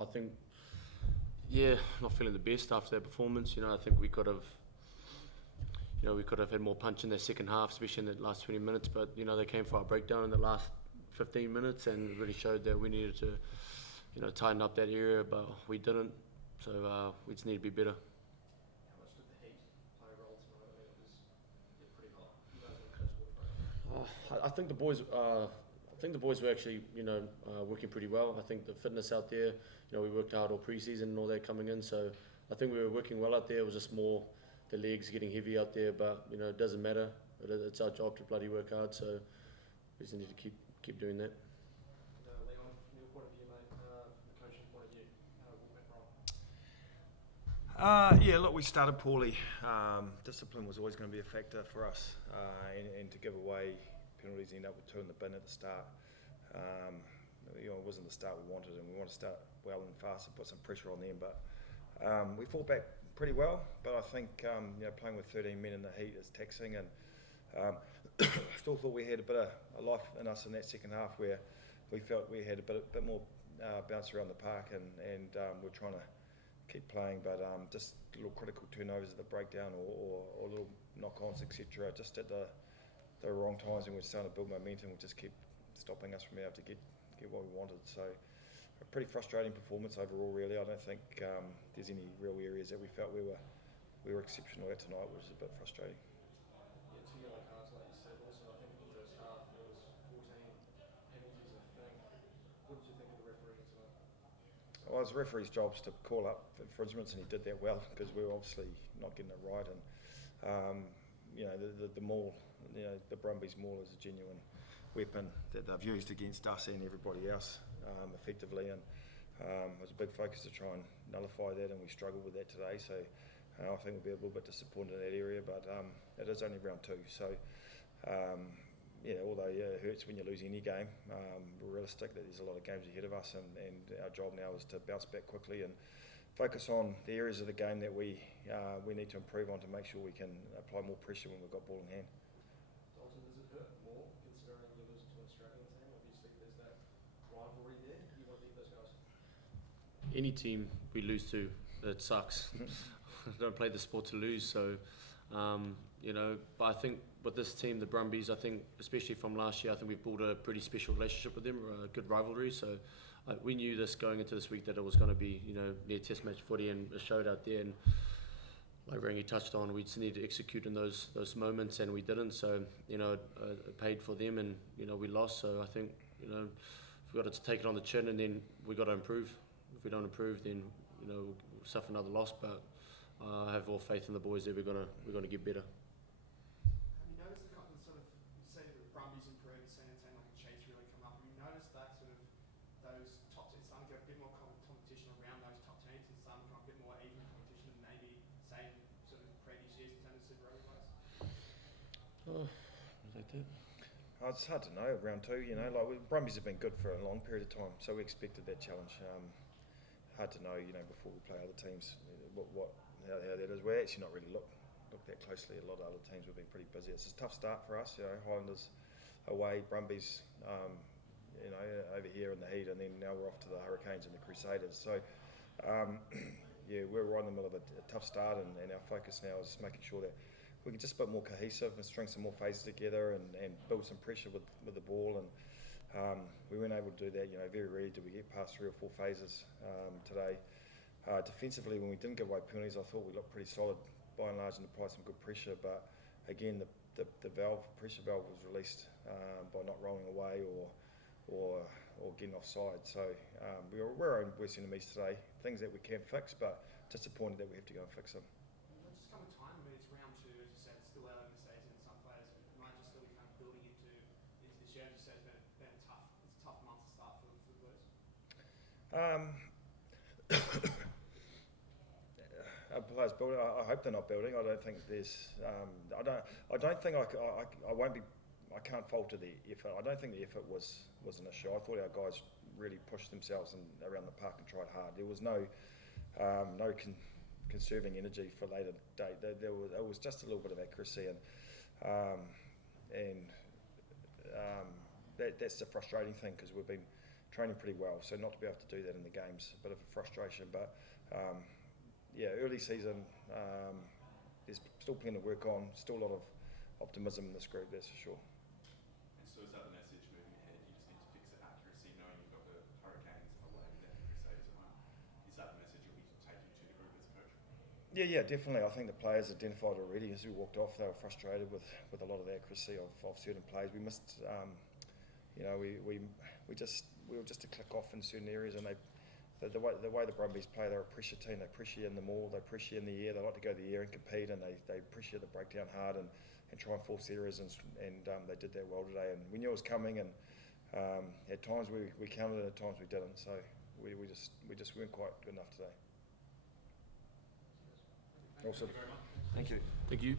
I think, yeah, not feeling the best after their performance. I think we could have, we could have had more punch in their second half, especially in the last 20 minutes. But they came for our breakdown in the last 15 minutes and really showed that we needed to, tighten up that area, but we didn't. So we just need to be better. How much did the heat play a role tonight? I mean, it was pretty hot. You guys were close to water, right? I think the boys. I think the boys were actually, working pretty well. I think the fitness out there, we worked hard all pre-season and all that coming in. So I think we were working well out there. It was just more the legs getting heavy out there. But it doesn't matter. It's our job to bloody work hard. So we just need to keep doing that. Leon, from your point of view, mate, from the coaching point of view, what went wrong? Yeah, look, we started poorly. Discipline was always going to be a factor for us, and to give away penalties, end up with 2 in the bin at the start. It wasn't the start we wanted, and we want to start well and fast and put some pressure on them. But we fought back pretty well. But I think playing with 13 men in the heat is taxing, and still thought we had a bit of a life in us in that second half where we felt we had a bit more bounce around the park, and we're trying to keep playing, but just little critical turnovers at the breakdown or little knock-ons, etc. Just at the wrong times, and we're starting to build momentum, will just keep stopping us from being able to get what we wanted. So a pretty frustrating performance overall, really. I don't think there's any real areas that we felt we were exceptional at tonight, which is a bit frustrating. Yeah, 2 yellow cards, like you said. Also, I think in the first half there was 14 penalties, I think. What did you think of the refereeing tonight? Well, it's the referee's job to call up infringements, and he did that well because we were obviously not getting it right. And the maul, the Brumbies maul is a genuine weapon that they've used against us and everybody else effectively, and it was a big focus to try and nullify that, and we struggled with that today. So I think we'll be a little bit disappointed in that area, but it is only round 2. So although it hurts when you lose any game, we're realistic that there's a lot of games ahead of us, and our job now is to bounce back quickly and focus on the areas of the game that we need to improve on to make sure we can apply more pressure when we've got ball in hand. Dalton, does it hurt more considering you're losing to an Australian team? Obviously, there's that rivalry there. You want to beat those guys? Any team we lose to, it sucks. Don't play the sport to lose. So, but I think with this team, the Brumbies, I think especially from last year, I think we've built a pretty special relationship with them, a good rivalry. So we knew this going into this week that it was going to be, near Test match footy and a showdown there. And like Rangi touched on, we just needed to execute in those moments, and we didn't. So, it paid for them, and we lost. So I think we've got to take it on the chin, and then we got to improve. If we don't improve, then we'll suffer another loss. But I have all faith in the boys that we're gonna get better. Have you noticed the sort of, say that the Brumbies improve and seeing a team like the Chiefs really come up? Have you noticed that sort of those top teams starting to get a bit more competition around those top teams and starting to become a bit more even competition than maybe say sort of previous years in terms of Super Rugby players? Like that. It's hard to know. Round 2, Brumbies have been good for a long period of time, so we expected that challenge. Hard to know, before we play other teams, how that is. We're actually not really looked that closely at a lot of other teams. We've been pretty busy. It's a tough start for us. Highlanders away, Brumbies, over here in the heat, and then now we're off to the Hurricanes and the Crusaders. So, we're right in the middle of a tough start, and our focus now is making sure that we can just be more cohesive and string some more phases together and build some pressure with the ball. And we weren't able to do that. Very rarely did we get past 3 or 4 phases today. Defensively, when we didn't give away penalties, I thought we looked pretty solid by and large and applied some good pressure. But again, the pressure valve was released by not rolling away or getting offside. So we're our own worst enemies today. Things that we can fix, but disappointed that we have to go and fix them. Will it just come with time? I mean, it's round 2, as you said, it's still early in the season, and some players might just still be kind of building into this year. As you said, it's been a tough month to start for the Blues. Players building. I hope they're not building. I don't think there's. I don't think I won't be. I can't falter the effort. I don't think the effort was an issue. I thought our guys really pushed themselves around the park and tried hard. There was no conserving energy for later date. There was just a little bit of accuracy, and that's the frustrating thing because we've been training pretty well. So not to be able to do that in the games, a bit of a frustration. But yeah, early season, there's still plenty to work on. Still a lot of optimism in this group, that's for sure. And so is that the message moving ahead? You just need to fix the accuracy, knowing you've got the Hurricanes away with that Crusaders at home. Is that the message you'll be taking to the group as a coach? Yeah, definitely. I think the players identified already as we walked off. They were frustrated with a lot of the accuracy of certain plays. We missed, we were just to click off in certain areas, and the way the Brumbies play, they're a pressure team. They pressure you in the maul, they pressure you in the air. They like to go to the air and compete, and they pressure the breakdown hard and try and force errors, and they did that well today. And we knew it was coming, and at times we counted it, at times we didn't. So we just weren't quite good enough today. Awesome. Thank you very much. Thank you.